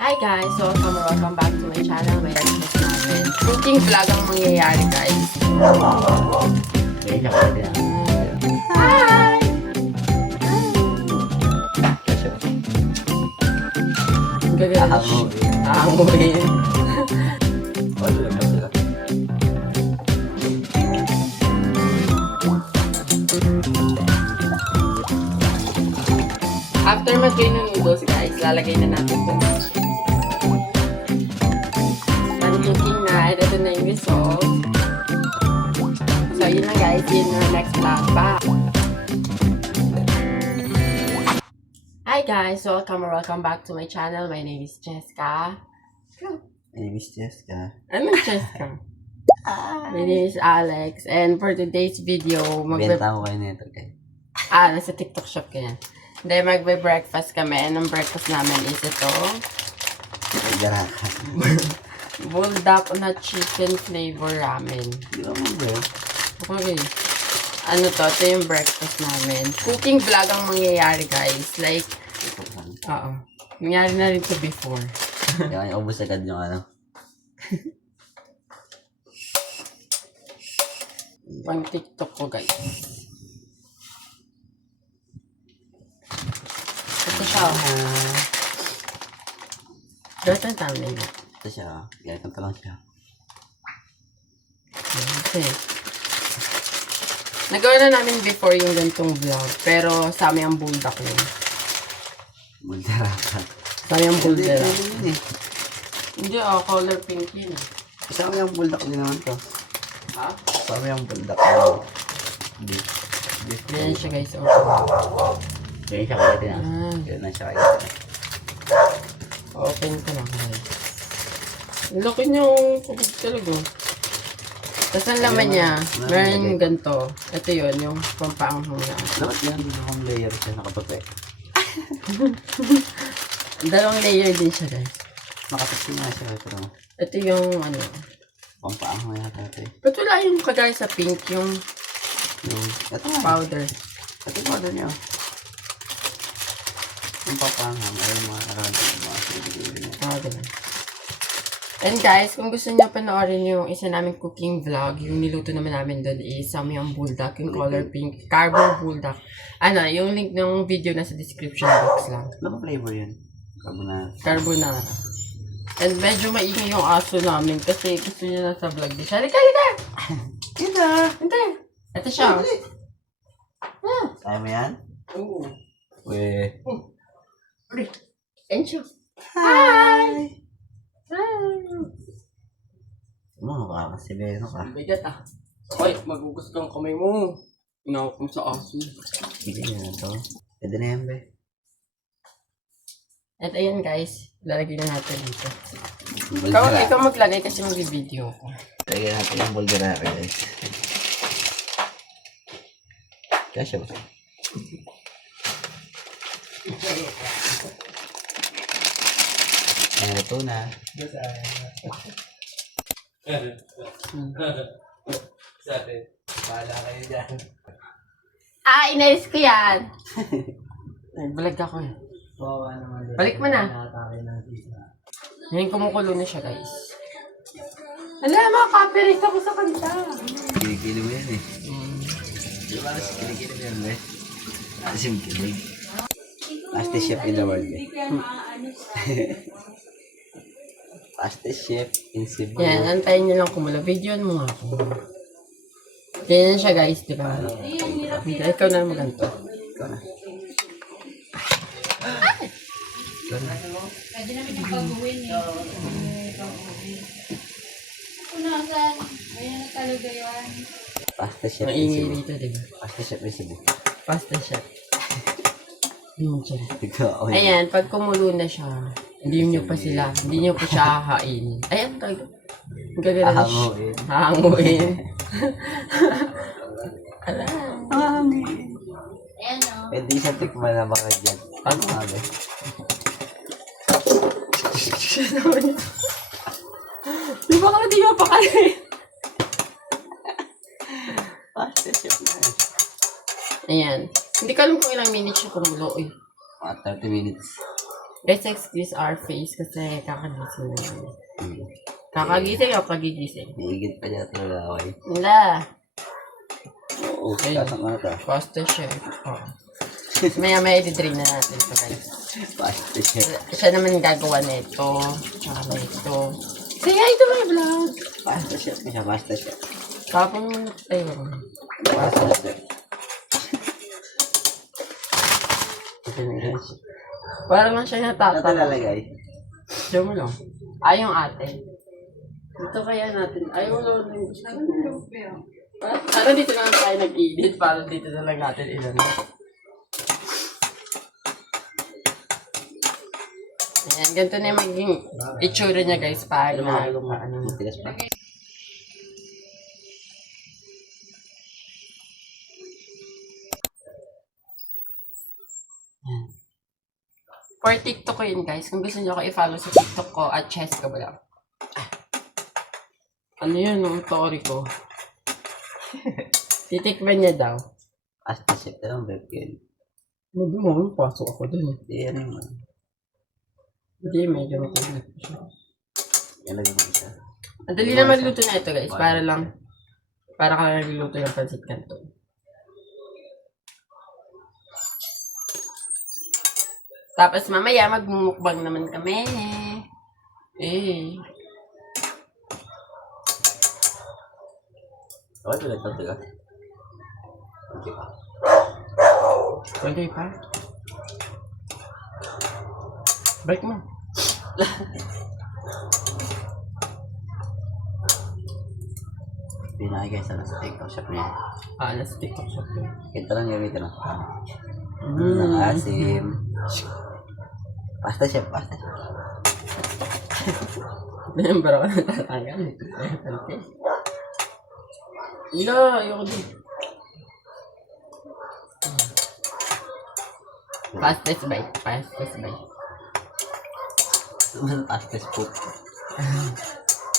Hi guys! Welcome back to my channel. May request natin. Cooking vlog ang mangyayari guys. Hi! Ang gagawin. Ahanguin. After mag-drain ng noodles guys, lalagay na natin ito. I'm looking na. Ito na yung result. So yun lang guys. See you in the next vlog. Bye! Hi guys! Welcome back to my channel. My name is Jessica. My name is Jessica. Anong Jessica? My name is Alex. And for today's video, Benta ko kayo nito, guys. nasa TikTok shop ka yan. Hindi, magbe-breakfast kami. And ang breakfast namin is ito. Garaka. Bulldog na chicken flavor ramen. Di ba mo, bro? Okay. Ano to? Ito yung breakfast namin. Cooking vlog ang mangyayari, guys. Like, oo. Nangyari na rin to before. Kaya ubus agad yung ano. Pang TikTok ko, guys. Ito siya. Ito yung thumbnail. Ito siya. Ganito pa lang siya. Okay. Nagawa na namin before yung gantong vlog. Pero sa amin ang bulldog yun. Bulgaraka. Sa amin ang bulldog. Hindi. Hindi, color pink yun. Kasama yung bulldog din naman to. Ha? Kasama yung bulldog din. Hindi. Ganyan siya guys. Ganyan siya kayo din. Ganyan na siya kayo. Open ko lang guys. Ang laki niyong kubig talaga. Tapos ang laman niya, meron ganito. Ito yun, yung pampaanghong na. Dapat yan, yung layer siya nakaputi. Dalawang layer din siya guys. Nakaputi nga siya. Pero Ito yung ano. pampaang mo yata ito eh. Ba't wala yung kagaya sa pink, yung Ito nga. powder? Ito yung powder niya. Yung papanghang ay mga around mga sinigilin niya. Powder. And guys, kung gusto niyo panoorin yung isa naming cooking vlog, yung niluto naman namin doon is Samyang Bulldog, yung color pink, Carbo Bulldog. Ano, yung link ng video nasa description box lang. Ano ba flavor yun? Carbonara. Carbonara. And medyo maingay yung aso namin kasi gusto niya nasa vlog din siya. Halika, halika! Kita! Hindi! Ito siya. Kaya mo yan? Oo. Weh. Uli. And siya. Hi! Hi! Ano ba? Kasi beno ka. Bigat ah. Hoy, magugus kang kamay mo. Inawak mo sa aso. Bigyan niya na to. Pwede na yan, be. At ayan guys, lalagay na natin dito. Bulgara. Ikaw maglagay kasi mag-video ko. Lagyan natin yung bulgara, guys. Kaya siya ba? Ayan, ito na. Bahala kayo dyan. Inalis ko yan! Nag-vlog ako eh. Balik mo na. Ngayon kumukulo na siya guys. Alam, makaka-copyright ako sa kanta. Kilikili mo yan eh. Di ba kasi kilikili mo yan, be? Asim kilig. Fastest chef in the world, be. Fastest chef in Cebu. Yan, antayin nyo lang kumulo. Videoan mo nga ako. Ganyan siya guys, di ba? Ikaw na maganto. Ikaw na. Ikaw na. Pwede namin yung pag-uwin eh. Kung nasan, ayan na talaga yan. Fastest chef in Maingay Cebu. dito, di ba? Fastest chef in Cebu. Pasta siya. Ikaw, okay. Ayan, pag kumulo na siya, hindi nyo pa siya hahain. Ayan, talaga. Gagana siya. Hahanguin. Hahanguin. Ala. Ayan o. Pwede siya tikman na baka dyan. Ano nga, be? Di ba ka di mapakali? Fastest chef na eh. Ayan. Hindi ko alam kung ilang minutes siya kumulo. Eh. Mga 30 minutes. Let's excuse our face kasi kakagising na yun. Hmm. Kakagising o kagigising? Higit pa niya talaga ako eh. Wala. Oo, kasama na to. Pasta chef. Oo. Maya i-drain na natin ito guys. Pasta chef. Siya naman gagawa nito. Tsaka nito. Say hi to my vlog! Pasta chef na siya, pasta chef. Kapang tayo. Pasta chef. Parang lang siya Ano natatala. nalalagay? Diyan mo lang. Yung ate. Dito kaya natin. Ayaw lang. Para dito na lang tayo nag-edit. Para dito na lang natin ilan. Ayan, ganito na yung maging itsura niya guys. Paano ano. Matigas pa. For TikTok ko yun guys. Kung gusto niyo ako i-follow sa TikTok ko at Chess ko ba lang. Ano yun? Ang story ko. Titikman niya daw. Pasta chef na lang, babe yun. Hindi mo, pasok ako dun. Hindi, ano yun. Hindi, medyo makulit pa siya. Ilagay mo isa. Madali na magluto na ito guys. Para ka lang nagluluto ng pansit canton. Tapos mamaya magmumukbang naman kami. Eh. Okay, tuloy, tuloy. Okay pa. Pwede pa. Balik mo. Pinakay guys, ano sa TikTok shop niya. Nasa TikTok shop yun. Ito lang gamitin mo. Ng asim. Pasta chef, pasta chef. Pero ako natatanggal. Ila, ayoko din. Fastest bite. Fastest bite. Pasta spoon.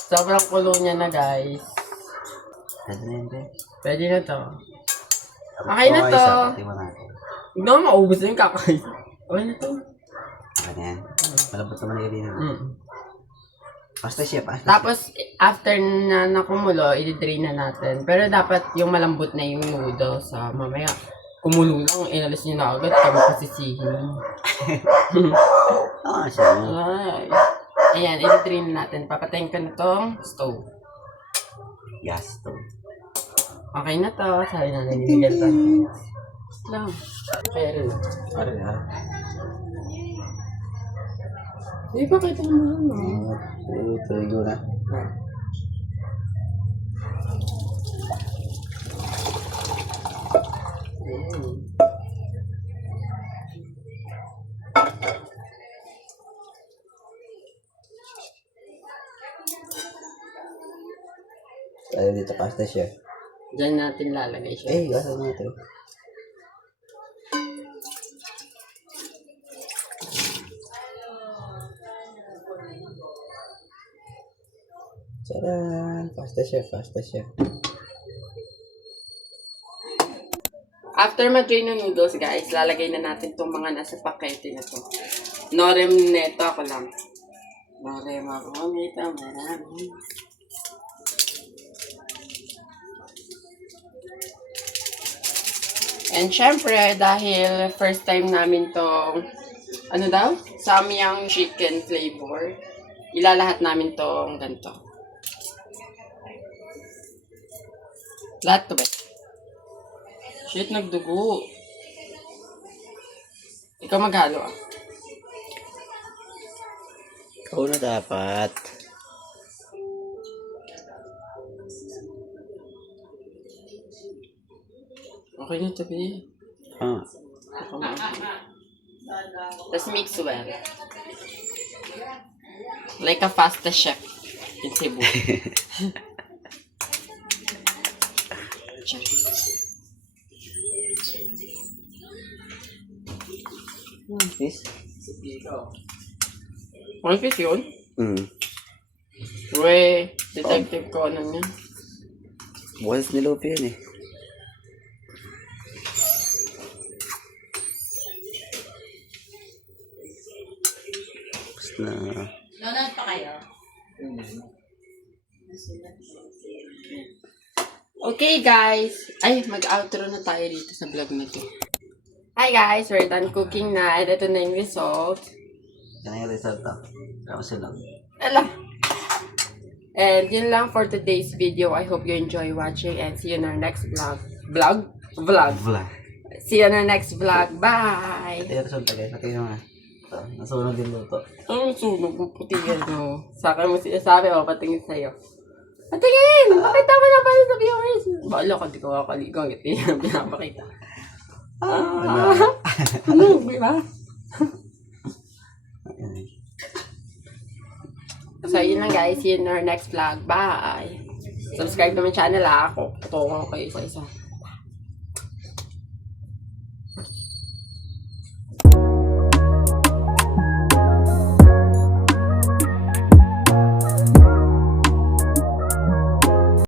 Sobrang kulo niya na guys. Pwede na yun, babe. Pwede na to. Okay na to. Pati mo natin. Huwag naman maubos na yung kakain. Okay na to. Ano yan? Malabot naman yung ganyan. Pasta chef, pasta chef. Tapos, after na nakumulo, i-drain na natin. Pero dapat yung malambot na yung noodles. Mamaya, kumulo lang, inalis nyo na agad. Kami pasisihin. Oo, siya. Ay. Ayan, i-drain na natin. Papatayin ko na tong stove. Gas to. Okay na to. Sabi na nagigil to. Lang. Pero, Ano na? hindi pa kita mo ano. Tuloy ko na. Tayo dito pasta chef. Diyan natin lalagay siya. Eh, gasa mo ito. Tcharan! Pasta chef, pasta chef. After mag-drain ng noodles, guys, lalagay na natin itong mga nasa pakete na to. Norem neto ako lang. Norem ako, nito, marami. And syempre, dahil first time namin tong, ano daw? Samyang chicken flavor. Ilalahat namin tong ganito. Lahat to ba? Shit, nagdugo. Ikaw maghalo ah. Ikaw na dapat. Okay na tabi. Ah. Tapos mix well. Like a fast chef in Cebu. Fish? One fish yun? We, detective ko ano niya. Bukas nilupi yun eh. Na, Nanonood pa kayo? Okay guys, ay mag-outro na tayo dito sa vlog na to. Hi guys, we're done cooking na and ito na yung result. yan yung result ah. Tapos lang. Ala. And yun lang for today's video. I hope you enjoy watching and see you in our next vlog. Vlog? Vlog. Vlog. See you in our next vlog. Bye! Ito yung result guys. Ito yung ito. Nasunog yung luto. Ang sunog ng puti yan, no? Sa akin mo sinasabi, patingin sa'yo. Patingin! Pakita mo na pala sa viewers! Baala ka, di ko kakaligang. Ito yung pinapakita. Ano? Di ba? So, yun lang guys. See you in our next vlog. Bye! Subscribe naman channel ako. Tutukan ko kayo isa-isa.